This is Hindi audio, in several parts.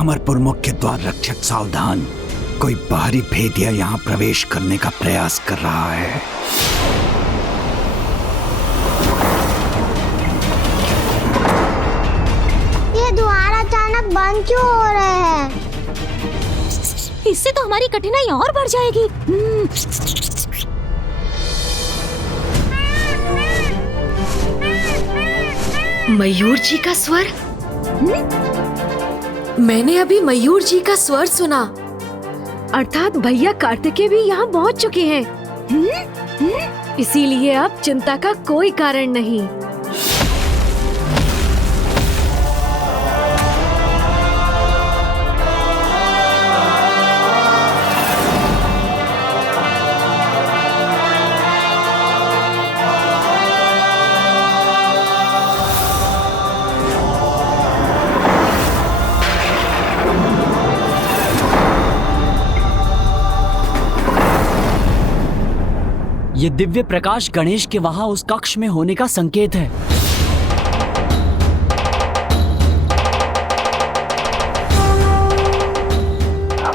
अमरपुर मुख्य द्वार रक्षक सावधान, कोई बाहरी भेदिया यहाँ प्रवेश करने का प्रयास कर रहा है। ये द्वार अचानक बंद क्यों हो रहे हैं? इससे तो हमारी कठिनाई और बढ़ जाएगी। मयूर जी का स्वर? मैंने अभी मयूर जी का स्वर सुना। अर्थात भैया कार्तिकेय भी यहाँ पहुँच चुके हैं। इसीलिए अब चिंता का कोई कारण नहीं। ये दिव्य प्रकाश गणेश के वहां उस कक्ष में होने का संकेत है।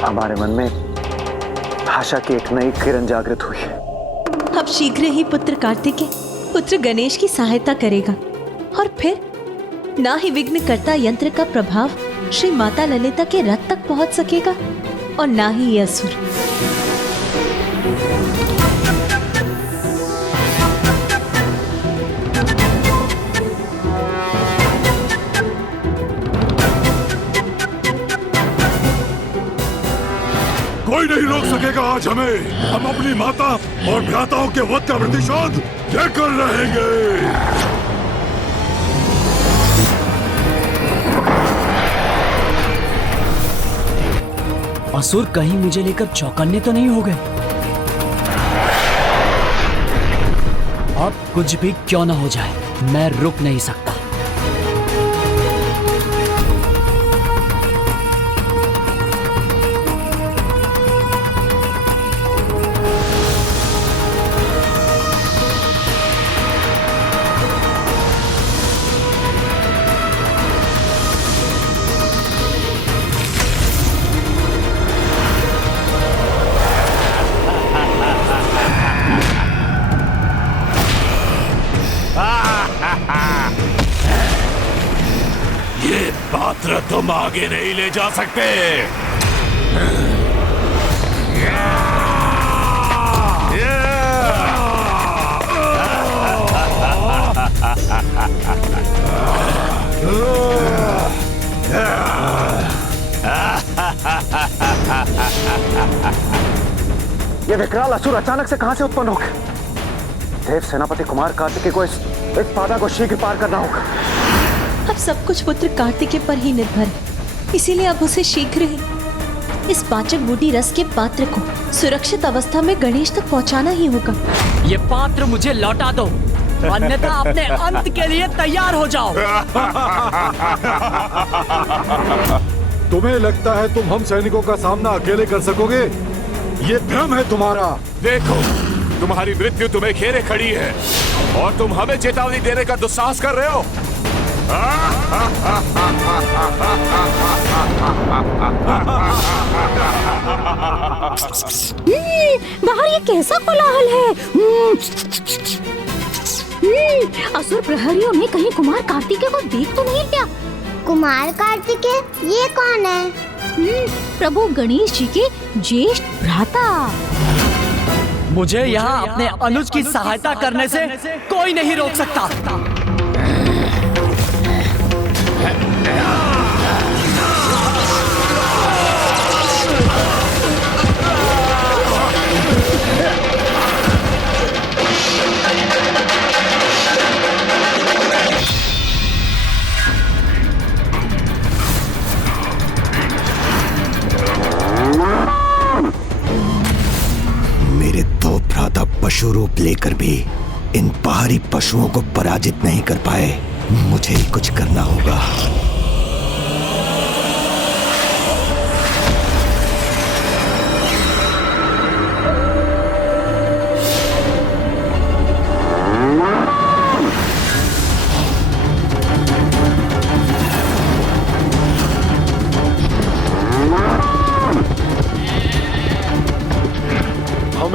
हमारे मन में आशा की एक नई किरण जागृत हुई है। अब शीघ्र ही पुत्र कार्तिकेय पुत्र गणेश की सहायता करेगा और फिर ना ही विघ्नकर्ता यंत्र का प्रभाव श्री माता ललिता के रथ तक पहुंच सकेगा और ना ही ये असुर। कोई नहीं रोक सकेगा आज हमें। हम अपनी माता और भ्राताओं के वध का प्रतिशोध लेकर रहेंगे। असुर कहीं मुझे लेकर चौकन्ने तो नहीं हो गए? अब कुछ भी क्यों न हो जाए, मैं रुक नहीं सकता। ये पात्र तुम आगे नहीं ले जा सकते। ये विकराल असुर अचानक से कहां से उत्पन्न हो गए? देव सेनापति कुमार कार्तिकेय को इस बाधा को शीघ्र पार करना होगा। अब सब कुछ पुत्र कार्तिकेय पर ही निर्भर है, इसीलिए अब उसे शीघ्र ही इस पाचक बूटी रस के पात्र को सुरक्षित अवस्था में गणेश तक पहुंचाना ही होगा। ये पात्र मुझे लौटा दो, अन्यथा अपने अंत के लिए तैयार हो जाओ। तुम्हें लगता है तुम हम सैनिकों का सामना अकेले कर सकोगे? ये भ्रम है तुम्हारा। देखो, तुम्हारी मृत्यु तुम्हें घेरे खड़ी है और तुम हमें चेतावनी देने का दुस्साहस कर रहे हो। बाहर ये कैसा कोलाहल है? असुर प्रहरियों में कहीं कुमार कार्तिकेय को देख तो नहीं क्या? कुमार कार्तिकेय ये कौन है? प्रभु गणेश जी के ज्येष्ठ भ्राता। मुझे यहाँ अपने अनुज की सहायता करने से कोई नहीं रोक सकता। मेरे दो भ्राता पशु रूप लेकर भी इन बाहरी पशुओं को पराजित नहीं कर पाए। मुझे ही कुछ करना होगा।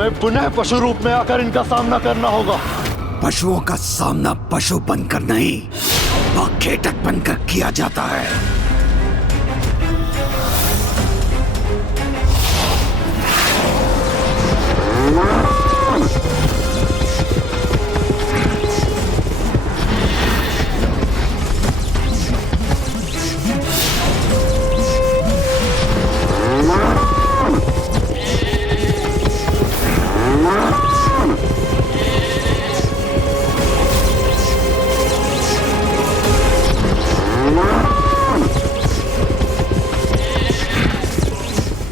हमें पुनः पशु रूप में आकर इनका सामना करना होगा। पशुओं का सामना पशु बनकर नहीं, बाखेटक बनकर किया जाता है।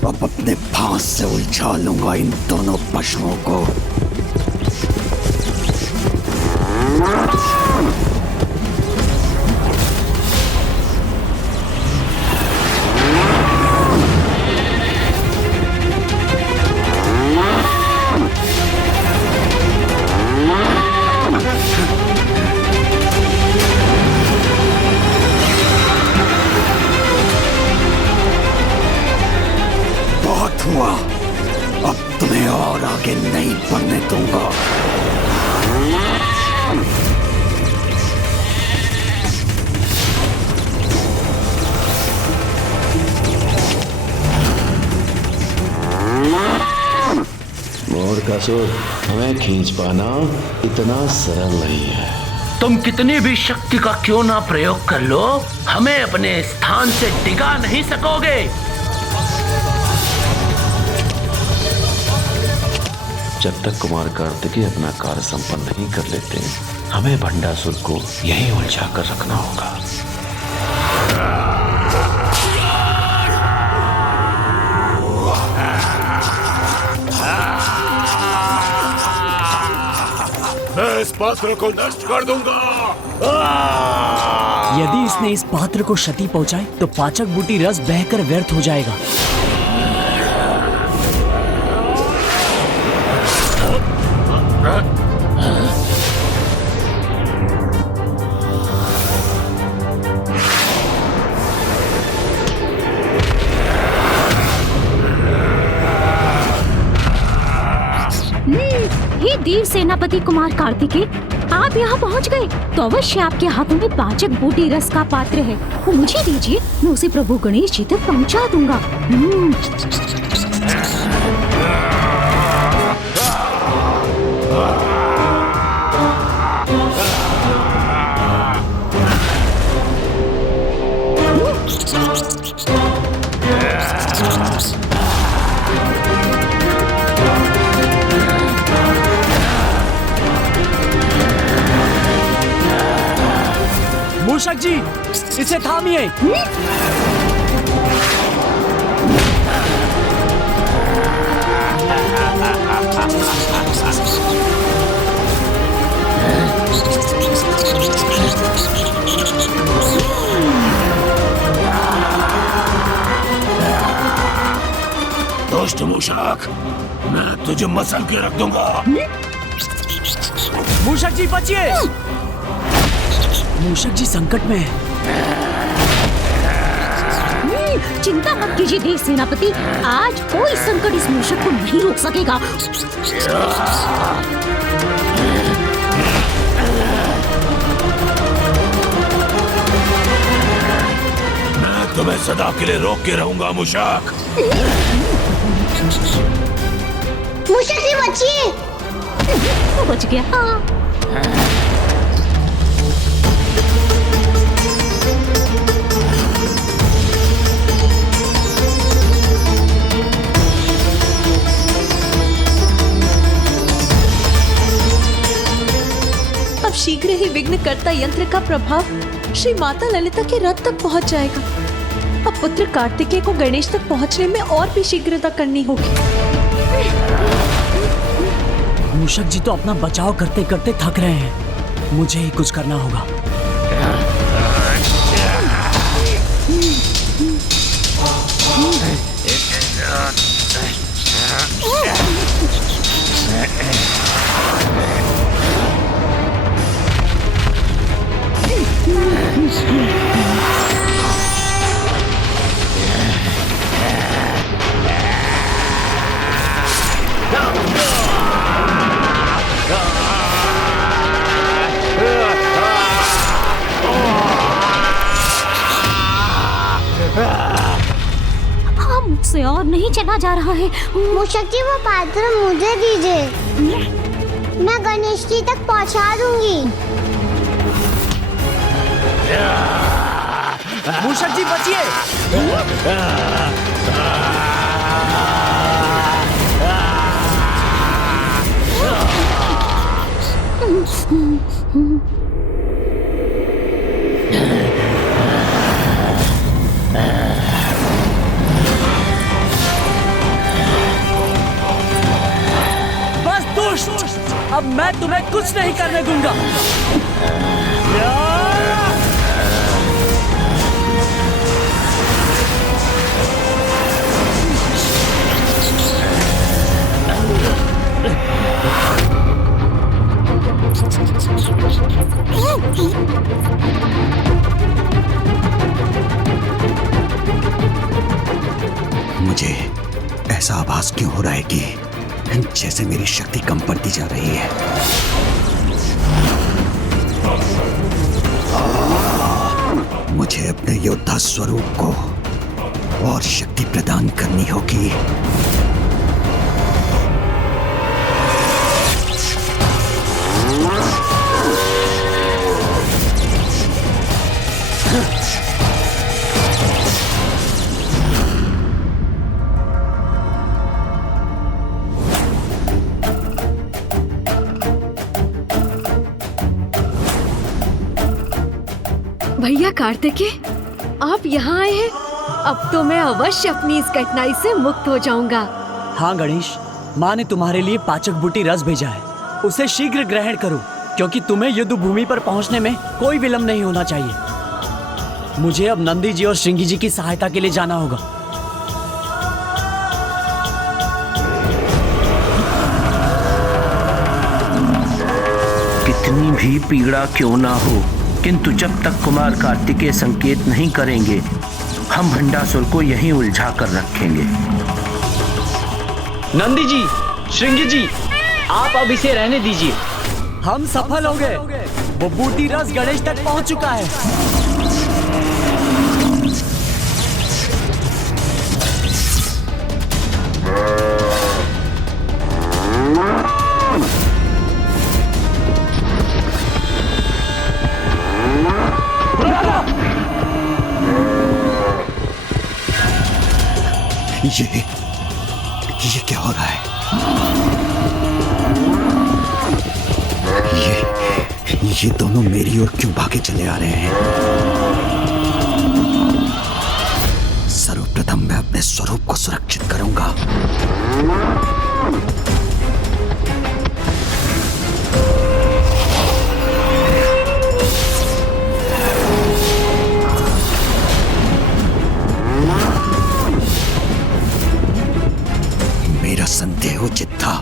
अब अपने फांस से उलझा लूंगा इन दोनों पशुओं को। बहुत हुआ, अब तुम्हें और आगे नहीं बढ़ने दूंगा। मोरकासुर, हमें खींच पाना इतना सरल नहीं है। तुम कितनी भी शक्ति का क्यों ना प्रयोग कर लो, हमें अपने स्थान से डिगा नहीं सकोगे। जब तक कुमार कार्तिकेय अपना कार्य संपन्न नहीं कर लेते, हमें भंडासुर को यहीं उलझा कर रखना होगा। मैं इस पात्र को नष्ट कर दूंगा। यदि इसने इस पात्र को क्षति पहुंचाई तो पाचक बूटी रस बहकर व्यर्थ हो जाएगा। हे देव सेनापति कुमार कार्तिकेय, आप यहाँ पहुँच गए तो अवश्य आपके हाथों में पाचक बूटी रस का पात्र है, वो मुझे दीजिए, मैं उसे प्रभु गणेश जी तक पहुँचा दूंगा। मूषक जी, इसे थामिए। दुष्ट मूषक, मैं तुझे मसल के रख दूंगा। मूषक जी बचिए, मूषक जी संकट में है। चिंता मत कीजिए देव सेनापति, आज कोई संकट इस मूषक को नहीं रोक सकेगा। मैं तुम्हें सदा के लिए रोक के रहूंगा मूषक। मूषक जी बचिए। वो बच गया। अब शीघ्र ही विघ्नकर्ता यंत्र का प्रभाव श्री माता ललिता के रथ तक पहुंच जाएगा। अब पुत्र कार्तिकेय को गणेश तक पहुंचने में और भी शीघ्रता करनी होगी। मूषक जी तो अपना बचाव करते करते थक रहे हैं, मुझे ही कुछ करना होगा। No! से और नहीं चला जा रहा है। मूषक जी वो पात्र मुझे दीजिए, मैं गणेश जी तक पहुंचा दूंगी। मूषक जी बचिए। बस दुष्ट, अब मैं तुम्हें कुछ नहीं करने दूंगा। मुझे ऐसा आभास क्यों हो रहा है कि जैसे मेरी शक्ति कम पड़ती जा रही है। मुझे अपने योद्धा स्वरूप को और शक्ति प्रदान करनी होगी। भैया कार्तिकेय, आप यहाँ आए हैं। अब तो मैं अवश्य अपनी इस कठिनाई से मुक्त हो जाऊंगा। हाँ गणेश, माँ ने तुम्हारे लिए पाचक बूटी रस भेजा है, उसे शीघ्र ग्रहण करो, क्योंकि तुम्हें युद्ध भूमि पर पहुँचने में कोई विलंब नहीं होना चाहिए। मुझे अब नंदी जी और श्रृंगी जी की सहायता के लिए जाना होगा। कितनी भी पीड़ा क्यों ना हो, किंतु जब तक कुमार कार्तिकेय संकेत नहीं करेंगे, हम भंडासुर को यहीं उलझा कर रखेंगे। नंदी जी, श्रृंगी जी, आप अब इसे रहने दीजिए। हम सफल हो गए। वो बूटी रस गणेश तक पहुंच चुका है। ये क्या हो रहा है? ये दोनों मेरी ओर क्यों भागे चले आ रहे हैं? सर्वप्रथम मैं अपने स्वरूप को सुरक्षित करूंगा। मेरा संदेह उचित था।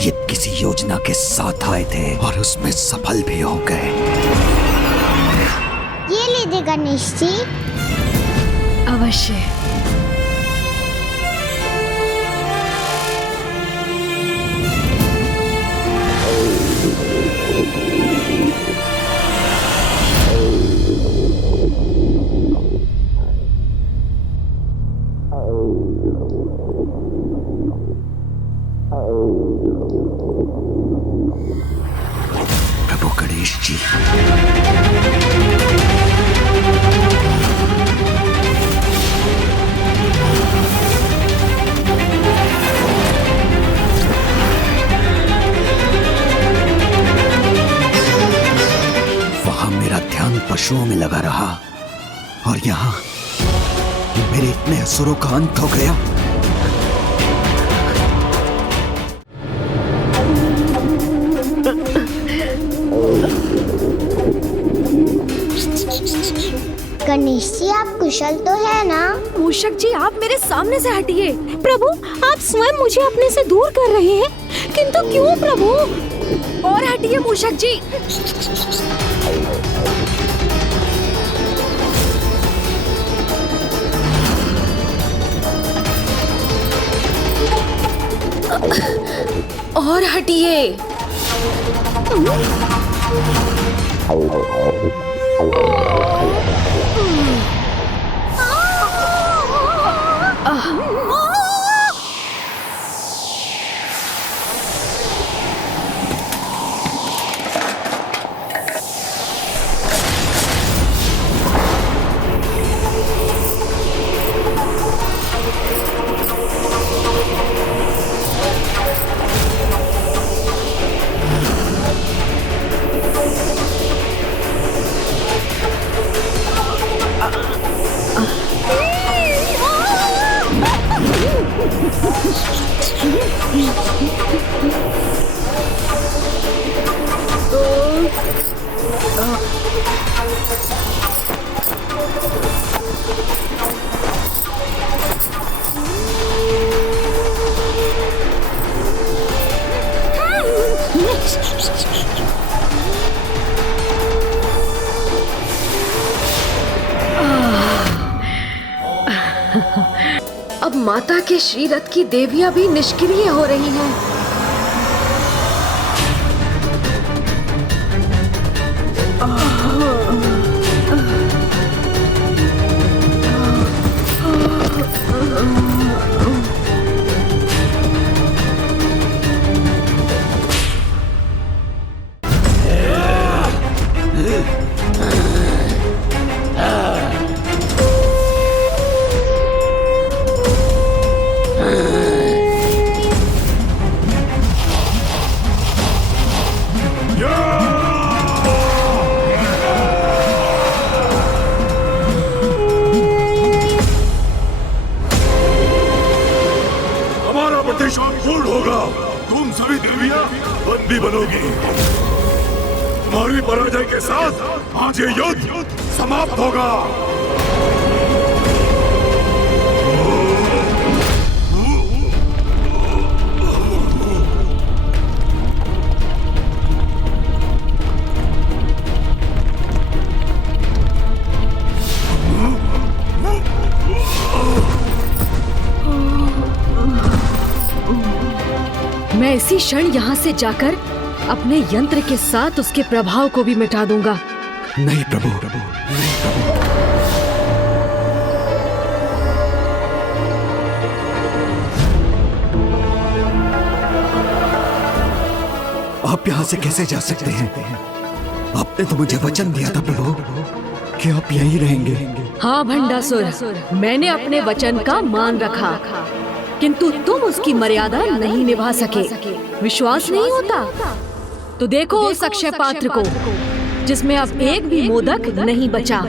ये किसी योजना के साथ आए थे और उसमें सफल भी हो गए। ये लीजिए गणेश जी। अवश्य। प्रभु गणेश जी, वहां मेरा ध्यान पशुओं में लगा रहा और यहाँ मेरे इतने असुरों का अंत हो गया। गणेश जी आप कुशल तो है ना? मूषक जी आप मेरे सामने से हटिए। प्रभु, आप स्वयं मुझे अपने से दूर कर रहे हैं, किंतु क्यों प्रभु? और हटिए मूषक जी। और हटिए। अब माता के श्रीरथ की देवियां भी निष्क्रिय हो रही हैं। पूर्ण होगा। तुम सभी देवियां बंदी बनोगी। तुम्हारी पराजय के साथ आज ये युद्ध समाप्त होगा। मैं इसी क्षण यहाँ से जाकर अपने यंत्र के साथ उसके प्रभाव को भी मिटा दूंगा। नहीं प्रभु, नहीं प्रभु। आप यहाँ से कैसे जा सकते हैं? आपने तो मुझे वचन दिया था प्रभु कि आप यहीं रहेंगे। हाँ भंडासुर, मैंने अपने वचन का मान रखा, किंतु तुम उसकी मर्यादा नहीं निभा सके। विश्वास नहीं होता तो देखो उस अक्षय पात्र को जिसमें अब एक भी मोदक नहीं बचा।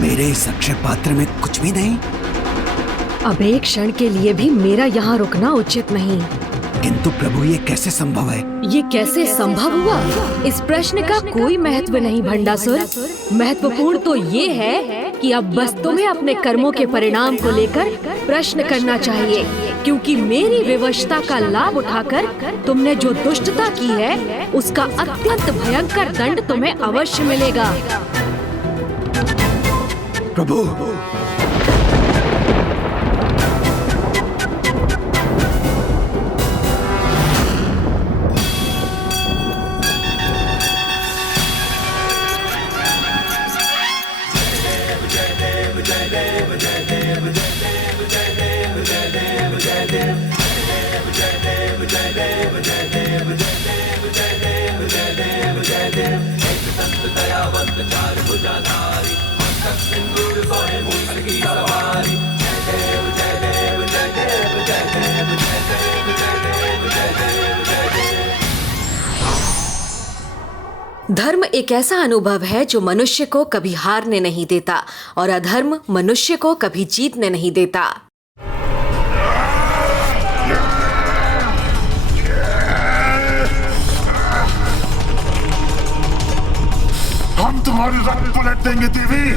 मेरे इस अक्षय पात्र में कुछ भी नहीं। अब एक क्षण के लिए भी मेरा यहाँ रुकना उचित नहीं। किंतु प्रभु ये कैसे संभव है? ये कैसे संभव हुआ? इस प्रश्न का कोई महत्व नहीं भंडासुर। महत्वपूर्ण तो ये है कि अब बस तुम्हें अपने कर्मों के परिणाम को लेकर प्रश्न करना चाहिए, क्योंकि मेरी विवशता का लाभ उठाकर तुमने जो दुष्टता की है उसका अत्यंत भयंकर दंड तुम्हें अवश्य मिलेगा। प्रभु, धर्म एक ऐसा अनुभव है जो मनुष्य को कभी हारने नहीं देता और अधर्म मनुष्य को कभी जीतने नहीं देता। हम तुम्हारी रक्त पलट देंगे देवी,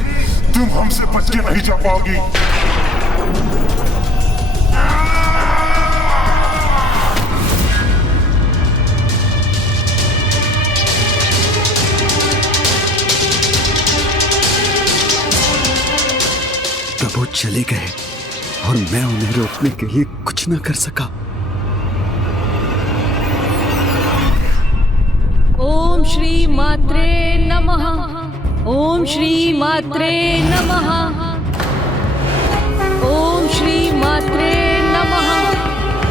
तुम हमसे बच के नहीं जा पाओगी। प्रभु चले गए और मैं उन्हें रोकने के लिए कुछ न कर सका। मात्रे नमः। ओम श्री मात्रे नमः। ओम श्री मात्रे नमः।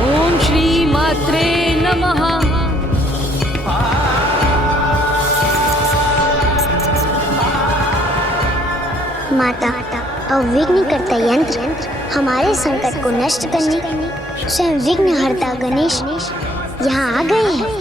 ओम श्री मात्रे नमः। माता, अविघ्नकर्ता यंत्र हमारे संकट को नष्ट करने स्वयं विघ्नहर्ता गणेश यहाँ आ गए हैं।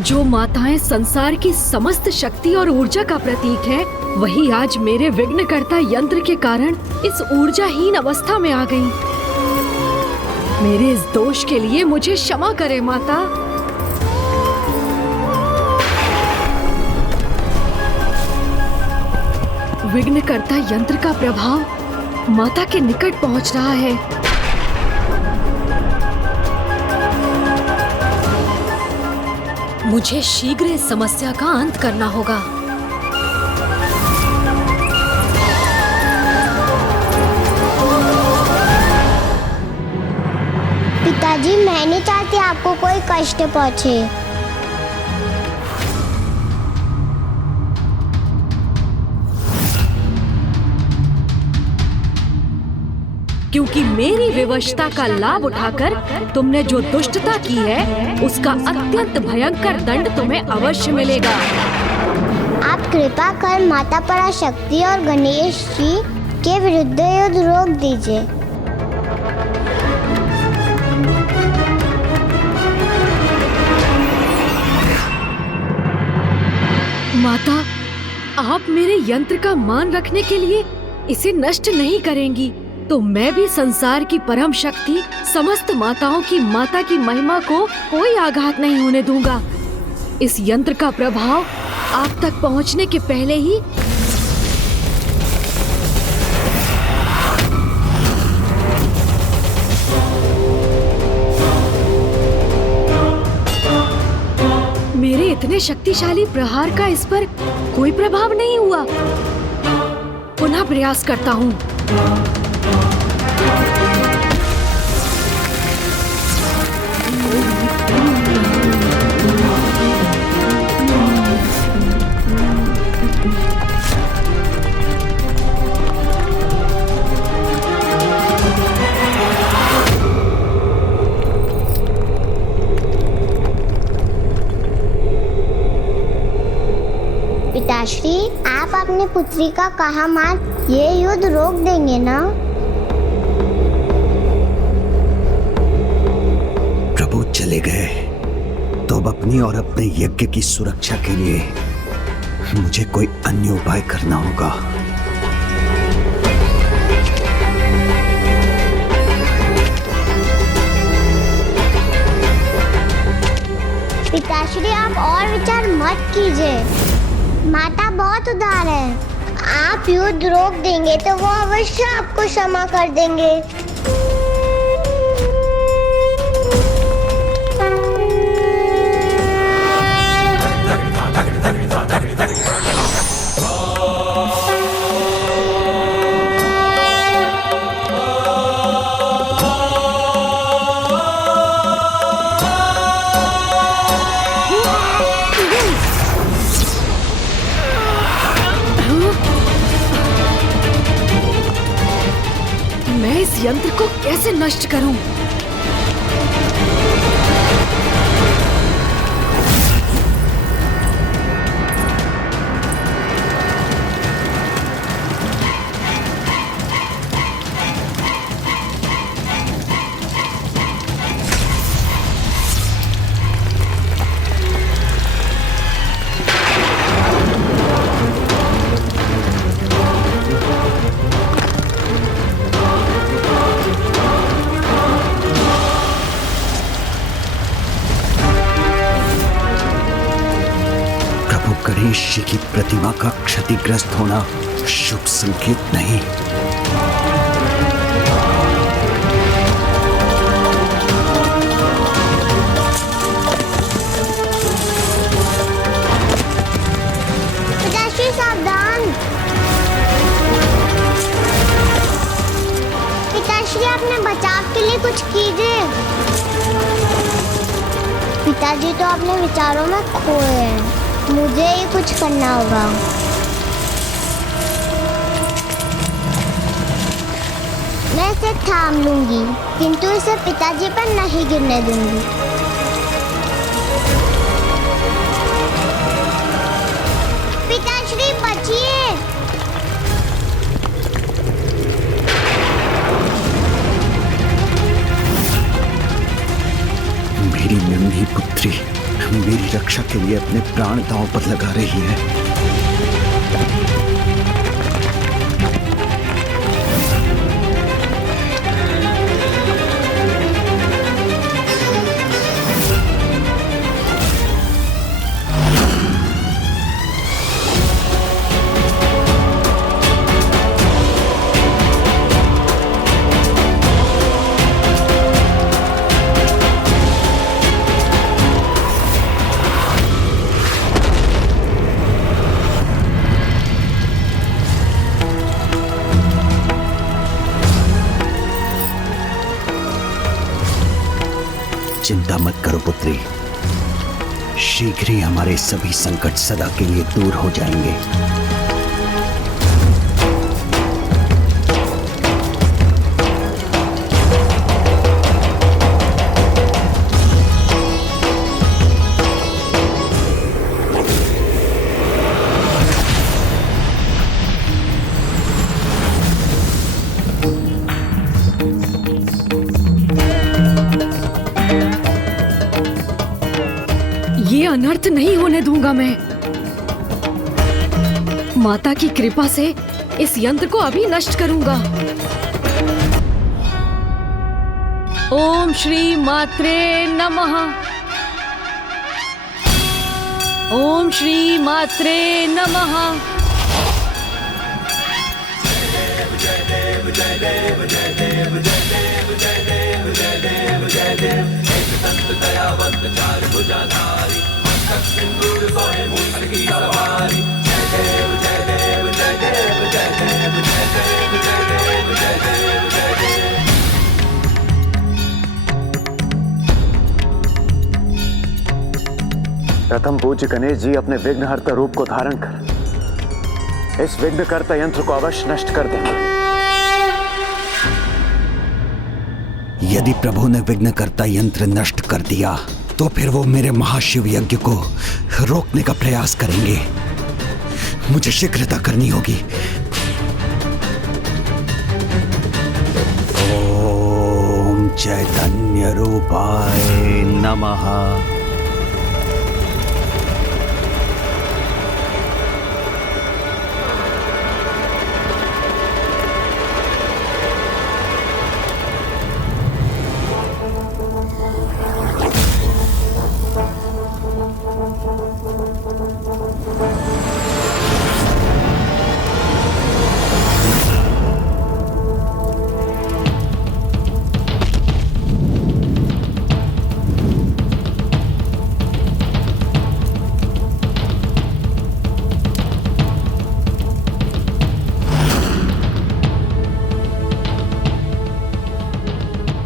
जो माताएं संसार की समस्त शक्ति और ऊर्जा का प्रतीक है, वही आज मेरे विघ्नकर्ता यंत्र के कारण इस ऊर्जाहीन अवस्था में आ गई। मेरे इस दोष के लिए मुझे क्षमा करे माता। विघ्नकर्ता यंत्र का प्रभाव माता के निकट पहुंच रहा है। मुझे शीघ्र इस समस्या का अंत करना होगा। पिताजी, मैं नहीं चाहती आपको कोई कष्ट पहुंचे। क्योंकि मेरी विवशता का लाभ उठाकर तुमने जो दुष्टता की है, उसका अत्यंत भयंकर दंड तुम्हें अवश्य मिलेगा। आप कृपा कर माता पराशक्ति और गणेश जी के विरुद्ध युद्ध रोक दीजिए। माता, आप मेरे यंत्र का मान रखने के लिए इसे नष्ट नहीं करेंगी, तो मैं भी संसार की परम शक्ति समस्त माताओं की माता की महिमा को कोई आघात नहीं होने दूंगा। इस यंत्र का प्रभाव आप तक पहुंचने के पहले ही मेरे इतने शक्तिशाली प्रहार का इस पर कोई प्रभाव नहीं हुआ। पुनः प्रयास करता हूँ। पिताश्री, आप अपनी पुत्री का कहा मान ये युद्ध रोक देंगे ना? प्रभु चले गए तो अब अपनी और अपने यज्ञ की सुरक्षा के लिए मुझे कोई अन्य उपाय करना होगा। पिताश्री, आप और विचार मत कीजिए। माता बहुत उदार है। आप युद्ध रोक देंगे तो वो अवश्य आपको क्षमा कर देंगे। यंत्र को कैसे नष्ट करूं? गणेश जी की प्रतिमा का क्षतिग्रस्त होना शुभ संकेत नहीं। पिताश्री सावधान। पिताश्री अपने बचाव के लिए कुछ कीजिए। पिताजी तो अपने विचारों में खोए हैं, मुझे ही कुछ करना होगा। मैं इसे थाम लूंगी, किंतु इसे पिताजी पर नहीं गिरने दूंगी। पिताश्री बचिए। मेरी नन्ही पुत्री मेरी रक्षा के लिए अपने प्राण दांव पर लगा रही है। चिंता मत करो पुत्री, शीघ्र ही हमारे सभी संकट सदा के लिए दूर हो जाएंगे। ये अनर्थ नहीं होने दूंगा मैं। माता की कृपा से इस यंत्र को अभी नष्ट करूंगा। ओम श्री मात्रे नमः। ओम श्री मात्रे नमः। प्रथम पूज्य गणेश जी अपने विघ्नहर्ता रूप को धारण कर इस विघ्नकर्ता यंत्र को अवश्य नष्ट कर देंगे। यदि प्रभु ने विघ्नकर्ता यंत्र नष्ट कर दिया तो फिर वो मेरे महाशिव यज्ञ को रोकने का प्रयास करेंगे। मुझे शीघ्रता करनी होगी। ओम चैतन्य रूपाय नमः।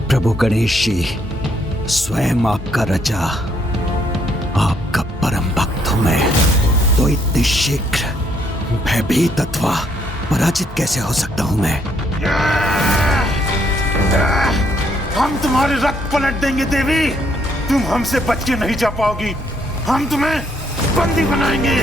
प्रभु गणेश जी, स्वयं आपका रचा, आपका परम भक्त हूं मैं, तो इतने शीघ्र भयभीत अथवा पराजित कैसे हो सकता हूं मैं? हम तुम्हारे रथ पलट देंगे देवी। तुम हमसे बच के नहीं जा पाओगी। हम तुम्हें बंदी बनाएंगे।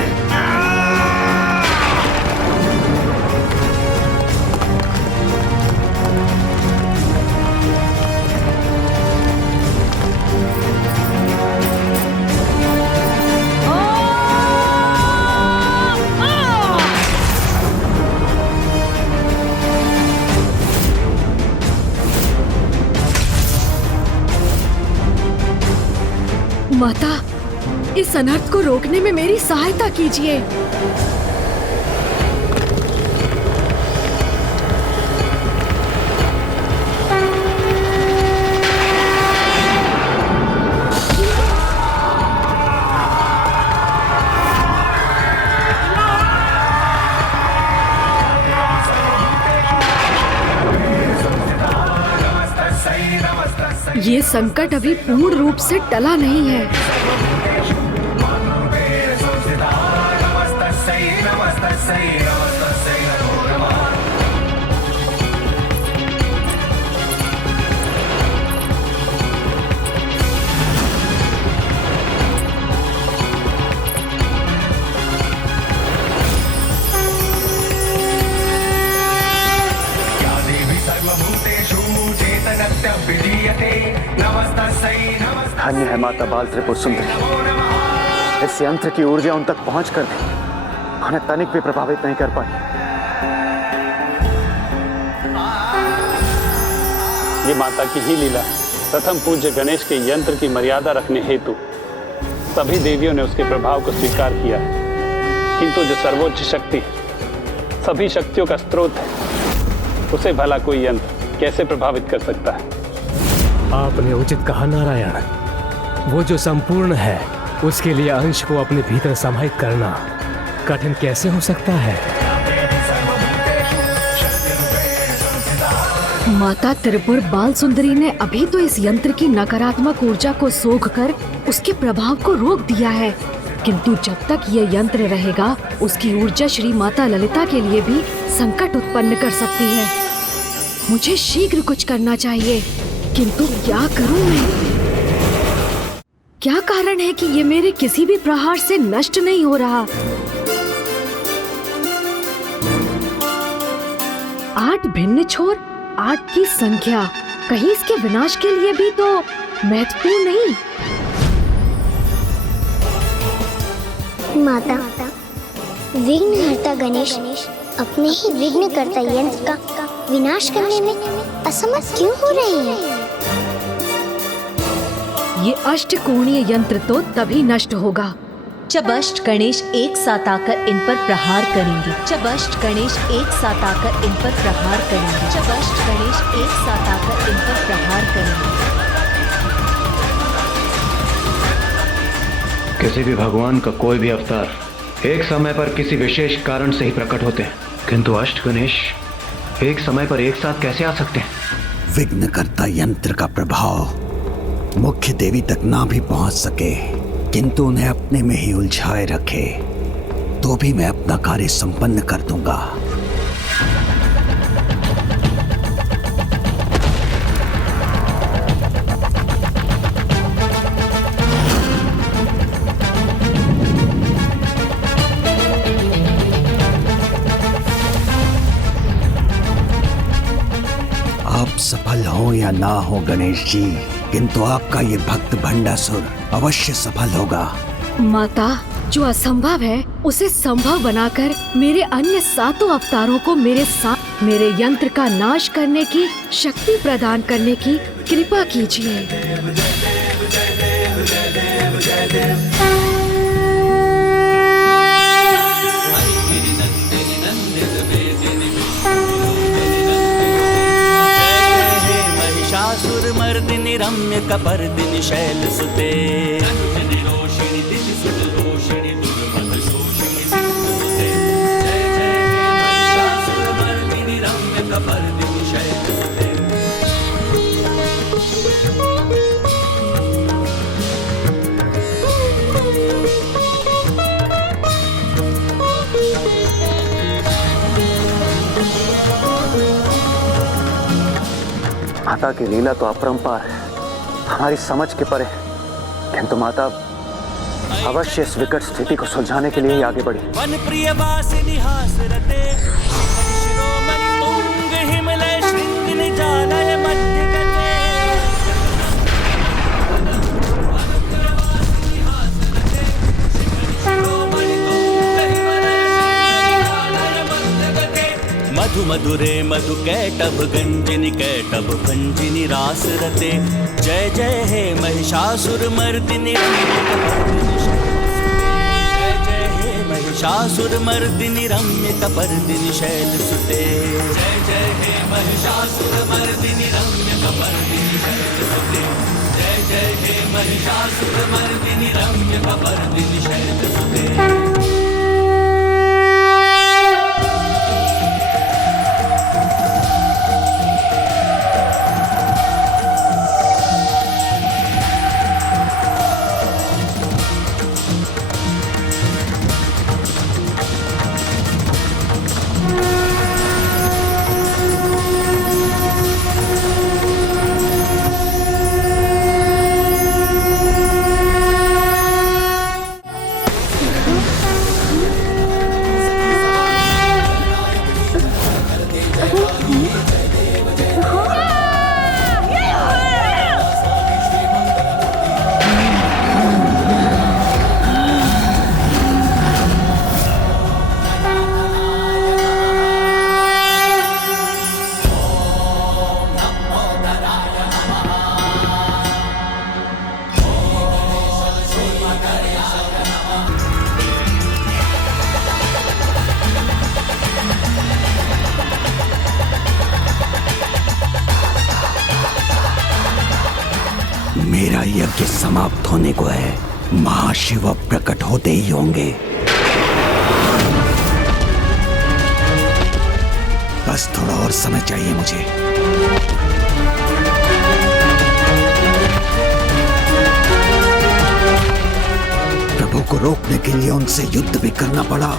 माता, इस अनर्थ को रोकने में मेरी सहायता कीजिए। ये संकट अभी पूर्ण रूप से टला नहीं है। धन्य है माता बाल त्रिपुर सुंदरी। इस यंत्र की ऊर्जा उन तक पहुंचकर भी उन्हें तनिक भी प्रभावित नहीं कर पाई। ये माता की ही लीला है। प्रथम पूज्य गणेश के यंत्र की मर्यादा रखने हेतु सभी देवियों ने उसके प्रभाव को स्वीकार किया है, किंतु जो सर्वोच्च शक्ति है, सभी शक्तियों का स्रोत है, उसे भला कोई यंत्र कैसे प्रभावित कर सकता है? आपने उचित कहा नारायण। वो जो संपूर्ण है उसके लिए अंश को अपने भीतर समाहित करना कठिन कैसे हो सकता है? माता त्रिपुर बाल सुंदरी ने अभी तो इस यंत्र की नकारात्मक ऊर्जा को सोखकर उसके प्रभाव को रोक दिया है, किंतु जब तक ये यंत्र रहेगा उसकी ऊर्जा श्री माता ललिता के लिए भी संकट उत्पन्न कर सकती है। मुझे शीघ्र कुछ करना चाहिए, किंतु क्या करूं मैं? क्या कारण है कि ये मेरे किसी भी प्रहार से नष्ट नहीं हो रहा? 8 भिन्न छोर, 8 की संख्या, कहीं इसके विनाश के लिए भी तो महत्वपूर्ण नहीं? माता, विघ्नहर्ता गणेश अपने ही विघ्नकर्ता यंत्र का विनाश करने में असमर्थ क्यों हो रहे हैं? ये अष्टकोणीय यंत्र तो तभी नष्ट होगा जब अष्ट गणेश एक साथ आकर इन पर प्रहार करेंगे। जब अष्ट गणेश एक साथ आकर इन पर प्रहार करेंगे। जब अष्ट गणेश एक साथ आकर इन पर प्रहार करेंगे। किसी भी भगवान का कोई भी अवतार एक समय पर किसी विशेष कारण से ही प्रकट होते हैं, किंतु अष्ट गणेश एक समय पर एक साथ कैसे आ सकते हैं? विघ्नकर्ता यंत्र का प्रभाव मुख्य देवी तक ना भी पहुंच सके, किंतु उन्हें अपने में ही उलझाए रखे, तो भी मैं अपना कार्य संपन्न कर दूंगा। आप सफल हो या ना हो गणेश जी, किंतु आपका ये भक्त भंडासुर अवश्य सफल होगा। माता, जो असंभव है उसे संभव बनाकर मेरे अन्य 7 अवतारों को मेरे साथ मेरे यंत्र का नाश करने की शक्ति प्रदान करने की कृपा कीजिए। महिषासुरमर्दिनि रम्य कपर्दिनि शैलसुते माता की लीला तो अपरंपार है, हमारी समझ के परे, किंतु माता अवश्य इस विकट स्थिति को सुलझाने के लिए ही आगे बढ़ी। वन प्रिय वासिनी हासरते शिरोमणि तुंग हिमलय शृंग निजालय मध्य गते। मधु मधुरे मधु कैटभ गंजिनी कैटभ भंजिनी रास रते। जय जय हे महिषासुर मर्दिनी। महिषासुरमर्दिनि रम्य कपर्दिनि शैलसुते जय जय हे महिषासुरमर्दिनि रम्य कपर्दिनि शैलसुते जय जय हे महिषासुरमर्दिनि रम्य कपर्दिनि शैलसुते। मेरा यज्ञ समाप्त होने को है। महाशिव प्रकट होते ही होंगे। बस थोड़ा और समय चाहिए मुझे। प्रभु को रोकने के लिए उनसे युद्ध भी करना पड़ा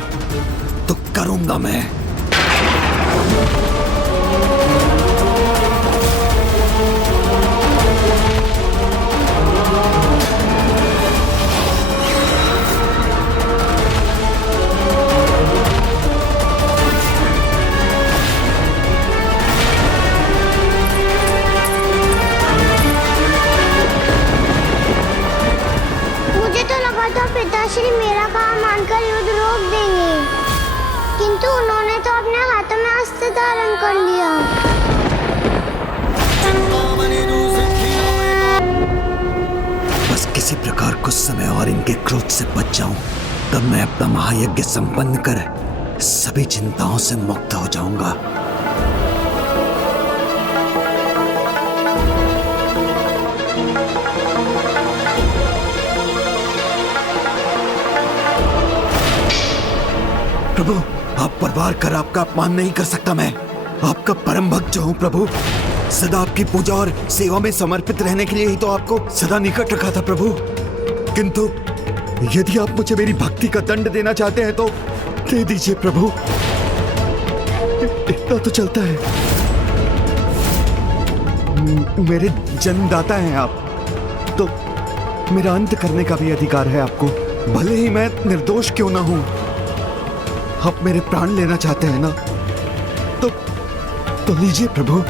तो करूंगा मैं। पिताश्री मेरा काम मानकर युद्ध रोक देंगे, किंतु उन्होंने तो अपने हाथों में अस्त्र धारण कर लिया। बस किसी प्रकार कुछ समय और इनके क्रोध से बच जाऊं, तब मैं अपना महायज्ञ संपन्न कर सभी चिंताओं से मुक्त हो जाऊंगा। प्रभु, आप परवार कर आपका अपमान नहीं कर सकता मैं। आपका परम भक्त जो हूँ प्रभु। सदा आपकी पूजा और सेवा में समर्पित रहने के लिए ही तो आपको सदा निकट रखा था प्रभु। किंतु यदि आप मुझे मेरी भक्ति का दंड देना चाहते हैं तो दे दीजिए प्रभु। इतना तो चलता है। मेरे जन्मदाता हैं आप, तो मेरा अंत करने का भी अधिकार है आपको, भले ही मैं निर्दोष क्यों ना हूं। आप मेरे प्राण लेना चाहते हैं ना, तो लीजिए प्रभु।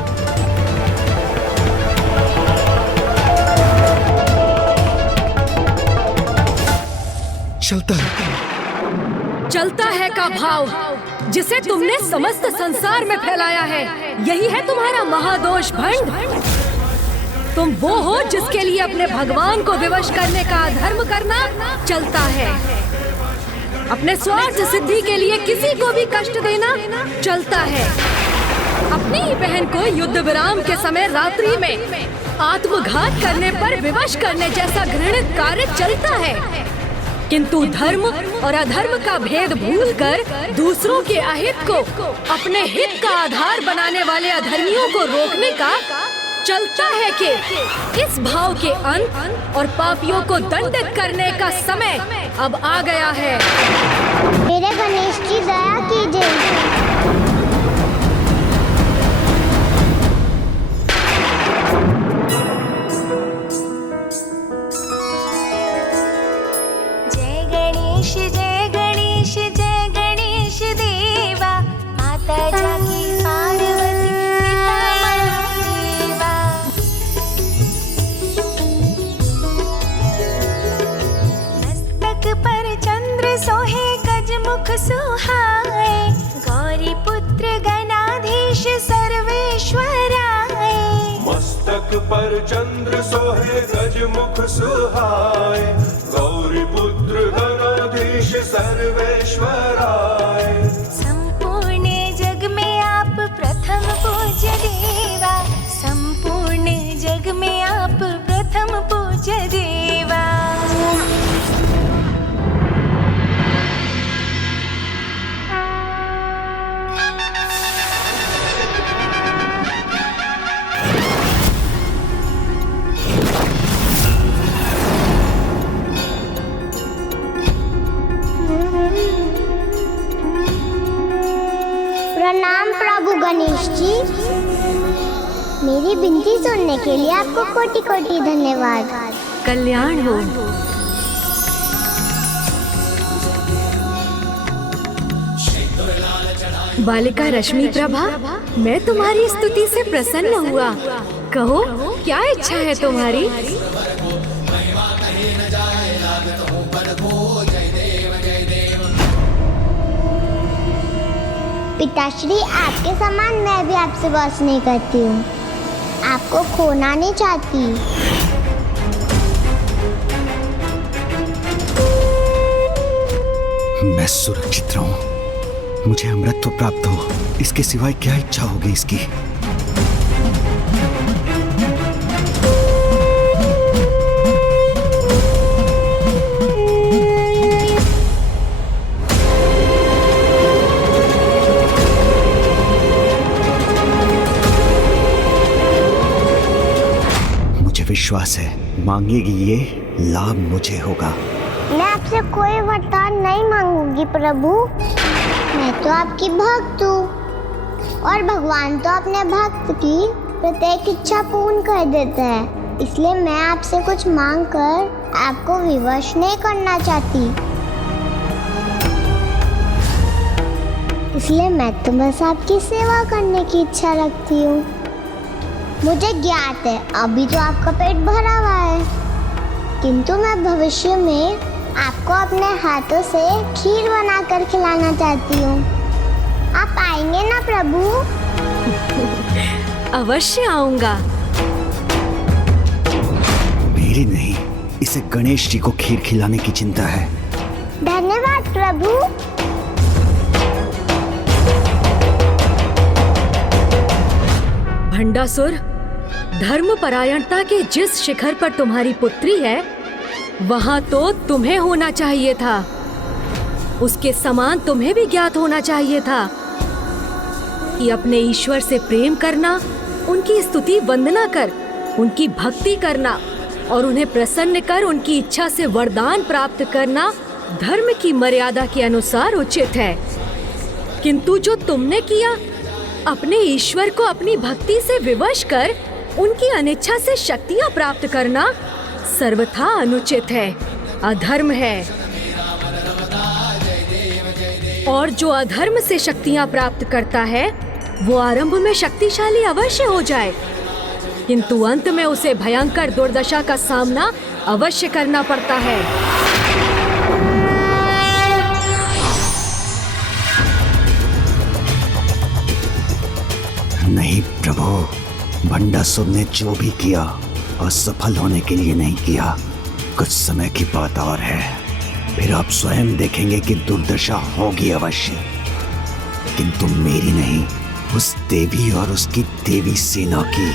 चलता है का भाव जिसे तुमने समस्त संसार में फैलाया है, यही है तुम्हारा महादोष भंड। तुम वो हो जिसके लिए अपने भगवान को विवश करने का अधर्म करना चलता है। अपने स्वार्थ सिद्धि के लिए किसी को भी कष्ट देना चलता है। अपनी ही बहन को युद्ध विराम के समय रात्रि में आत्मघात करने पर विवश करने जैसा घृणित कार्य चलता है। किंतु धर्म और अधर्म का भेद भूलकर दूसरों के अहित को अपने हित का आधार बनाने वाले अधर्मियों को रोकने का चलता है कि इस भाव के अंत और पापियों को दंडित करने का समय अब आ गया है। मेरे गणेश की दया कीजिए। जय गणेश जय गणेश जय गणेश देवा, माता जाकी पार्वती पिता महादेवा। मस्तक पर चंद्र सोहे गजमुख सुहाए, गौरी पुत्र गणाधीश सर्वेश्वराय। मस्तक पर चंद्र सोहे गजमुख सुहाए, गौरी पुत्र गणाधीश गणेश सर्वेश्वराय। संपूर्ण जग में आप प्रथम पूज्य देवा, संपूर्ण जग में आप प्रथम पूज्य देवा। प्रणाम प्रभु गणेश जी। मेरी विनती सुनने के लिए आपको कोटि कोटि धन्यवाद। कल्याण हो। बालिका रश्मि प्रभा, मैं तुम्हारी स्तुति से प्रसन्न हुआ। कहो, क्या इच्छा है तुम्हारी? पिताश्री, आपके समान मैं भी आपसे बस नहीं करती हूँ, आपको खोना नहीं चाहती। मैं सुरक्षित रहूं, मुझे अमृत तो प्राप्त हो, इसके सिवाय क्या इच्छा होगी इसकी। विश्वास है मांगेगी ये लाभ मुझे होगा। मैं आपसे कोई वरदान नहीं मांगूंगी प्रभु, मैं तो आपकी भक्त हूँ और भगवान तो अपने भक्त की प्रत्येक इच्छा पूर्ण कर देते हैं, इसलिए मैं आपसे कुछ मांग कर आपको विवश नहीं करना चाहती। इसलिए मैं तो बस आपकी सेवा करने की इच्छा रखती हूँ। मुझे ज्ञात है अभी तो आपका पेट भरा हुआ है, किंतु मैं भविष्य में आपको अपने हाथों से खीर बनाकर खिलाना चाहती हूँ। आप आएंगे ना प्रभु? अवश्य आऊंगा। मेरी नहीं, इसे गणेश जी को खीर खिलाने की चिंता है। धन्यवाद प्रभु। भंडासुर, धर्मपरायणता के जिस शिखर पर तुम्हारी पुत्री है, वहाँ तो तुम्हें होना चाहिए था। उसके समान तुम्हें भी ज्ञात होना चाहिए था कि अपने ईश्वर से प्रेम करना, उनकी स्तुति वंदना कर, उनकी भक्ति करना और उन्हें प्रसन्न कर उनकी इच्छा से वरदान प्राप्त करना धर्म की मर्यादा के अनुसार उचित है। किंतु जो तुमने किया, अपने ईश्वर को अपनी भक्ति से विवश कर उनकी अनिच्छा से शक्तियां प्राप्त करना सर्वथा अनुचित है, अधर्म है। और जो अधर्म से शक्तियां प्राप्त करता है वो आरंभ में शक्तिशाली अवश्य हो जाए, किंतु अंत में उसे भयंकर दुर्दशा का सामना अवश्य करना पड़ता है। नहीं प्रभु, भंडासुर ने जो भी किया असफल होने के लिए नहीं किया। कुछ समय की बात और है, फिर आप स्वयं देखेंगे कि दुर्दशा होगी अवश्य, किंतु मेरी नहीं, उस देवी और उसकी देवी सेना की।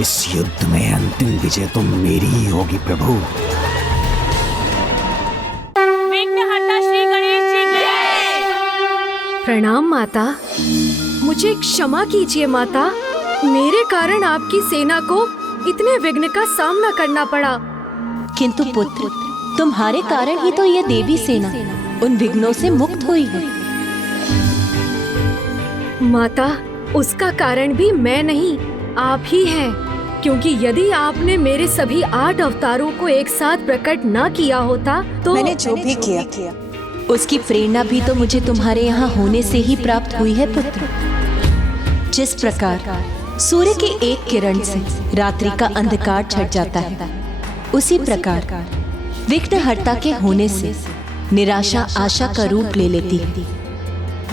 इस युद्ध में अंतिम विजय तो मेरी ही होगी प्रभु। विघ्नहर्ता श्री गणेश जी की। प्रणाम माता, मुझे क्षमा कीजिए माता, मेरे कारण आपकी सेना को इतने विघ्न का सामना करना पड़ा। किंतु पुत्र, तुम्हारे कारण ही तो ये देवी सेना उन विघ्नों से मुक्त हुई है। माता, उसका कारण भी मैं नहीं, आप ही हैं, क्योंकि यदि आपने मेरे सभी 8 अवतारों को एक साथ प्रकट न किया होता तो मैंने जो भी किया उसकी प्रेरणा भी तो मुझे तुम्हारे यहाँ होने से ही प्राप्त हुई है पुत्र। जिस प्रकार सूर्य की एक किरण से रात्रि का अंधकार छट जाता है, उसी प्रकार विघ्नहर्ता के होने से निराशा आशा का रूप ले लेती है।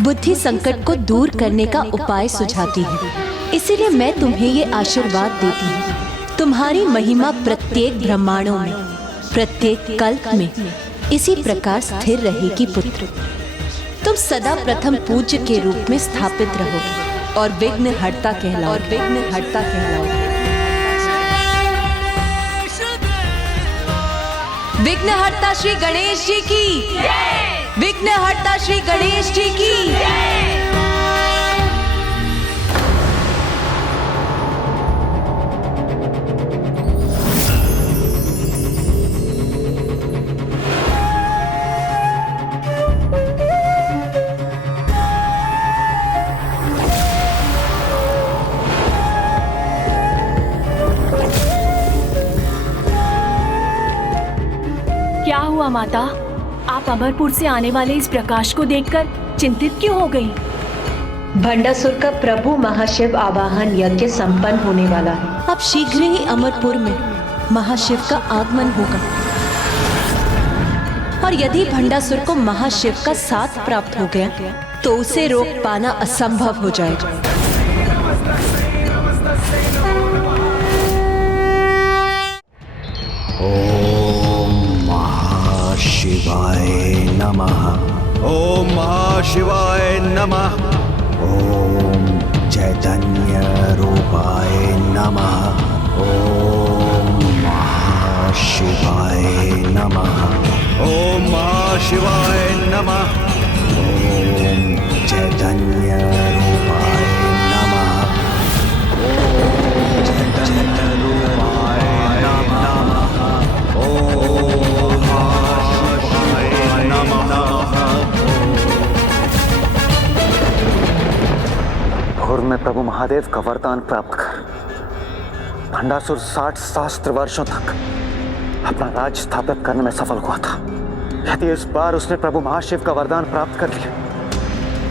बुद्धि संकट को दूर करने का उपाय सुझाती है। इसीलिए मैं तुम्हें ये आशीर्वाद देती हूँ, तुम्हारी महिमा प्रत्येक ब्रह्मांडों में, प्रत्येक कल्प में इसी प्रकार स्थिर रहेगी पुत्र। तुम सदा प्रथम पूज्य के रूप में स्थापित रहोगे और विघ्नहर्ता कहलाओगे। विघ्नहर्ता श्री गणेश जी की, विघ्नहर्ता श्री गणेश जी की। क्या हुआ माता? आप अमरपुर से आने वाले इस प्रकाश को देखकर चिंतित क्यों हो गई? भंडासुर का प्रभु महाशिव आवाहन यज्ञ संपन्न होने वाला है। अब शीघ्र ही अमरपुर में महाशिव का आगमन होगा और यदि भंडासुर को महाशिव का साथ प्राप्त हो गया तो उसे रोक पाना असंभव हो जाएगा। शिवाय नमः। ओम महाशिवाय नमः। ओम चैतन्य रूपाय नमः। ओम महाशिवाय नमः। ओम महाशिवाय नमः। ओम चैतन्य रूपाय नमः। ओम चैतन्य रूपाय नमः। ओम और मैं प्रभु महादेव का वरदान प्राप्त कर भंडासुर 60 सहस्त्र वर्षों तक अपना राज स्थापित करने में सफल हुआ था। यदि इस बार उसने प्रभु महाशिव का वरदान प्राप्त कर लिया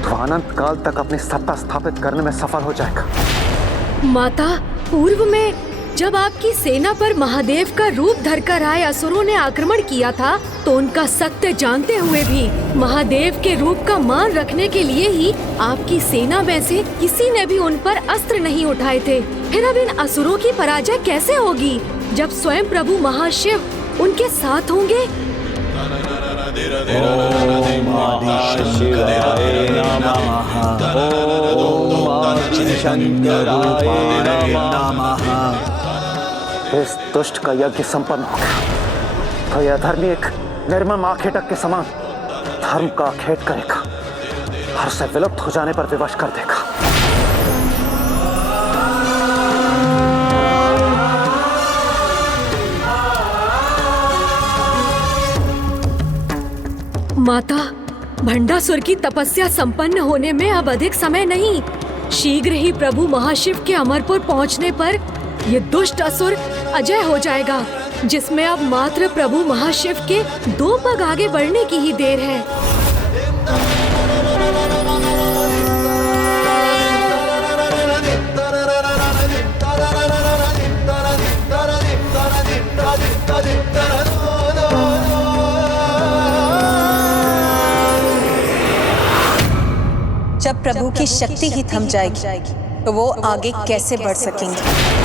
तो अनंत काल तक अपनी सत्ता स्थापित करने में सफल हो जाएगा। माता, पूर्व में जब आपकी सेना पर महादेव का रूप धरकर आए असुरों ने आक्रमण किया था तो उनका सत्य जानते हुए भी महादेव के रूप का मान रखने के लिए ही आपकी सेना में से किसी ने भी उन पर अस्त्र नहीं उठाए थे। फिर अब इन असुरों की पराजय कैसे होगी जब स्वयं प्रभु महाशिव उनके साथ होंगे? इस दुष्ट का यज्ञ संपन्न हो गया तो यह धर्मी एक निर्मम आखेटक के समान धर्म का आखेट करेगा और उसे विलुप्त हो जाने पर विवश कर देगा। माता, भंडासुर की तपस्या संपन्न होने में अब अधिक समय नहीं। शीघ्र ही प्रभु महाशिव के अमरपुर पहुंचने पर ये दुष्ट असुर अजय हो जाएगा, जिसमें अब मात्र प्रभु महाशिव के 2 पग आगे बढ़ने की ही देर है। जब प्रभु की शक्ति ही थम जाएगी तो वो आगे कैसे बढ़ सकेंगे?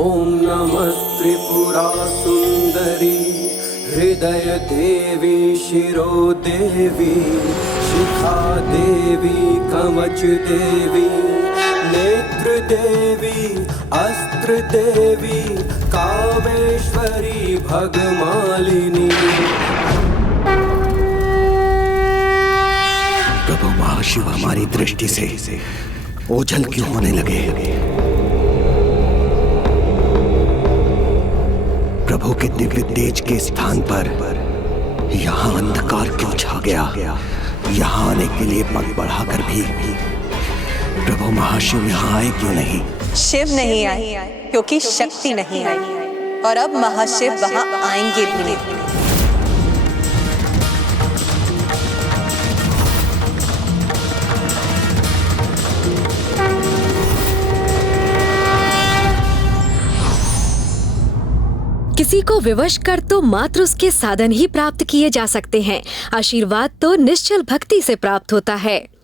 ओम नमः त्रिपुरा सुंदरी हृदय देवी शिरो देवी शिखा देवी कवच देवी नेत्र देवी अस्त्र देवी कामेश्वरी भगमालिनी। महाशिव हमारी दृष्टि से ओझल क्यों होने लगे? प्रभु के दिव्य तेज के स्थान पर यहाँ अंधकार क्यों छा गया? यहाँ आने के लिए पग बढ़ाकर भी प्रभु महाशिव यहाँ आए क्यों नहीं? शिव नहीं आए क्योंकि शक्ति नहीं आई, और अब महाशिव वहां आएंगे भी नहीं। किसी को विवश कर तो मात्र उसके साधन ही प्राप्त किए जा सकते हैं। आशीर्वाद तो निश्चल भक्ति से प्राप्त होता है।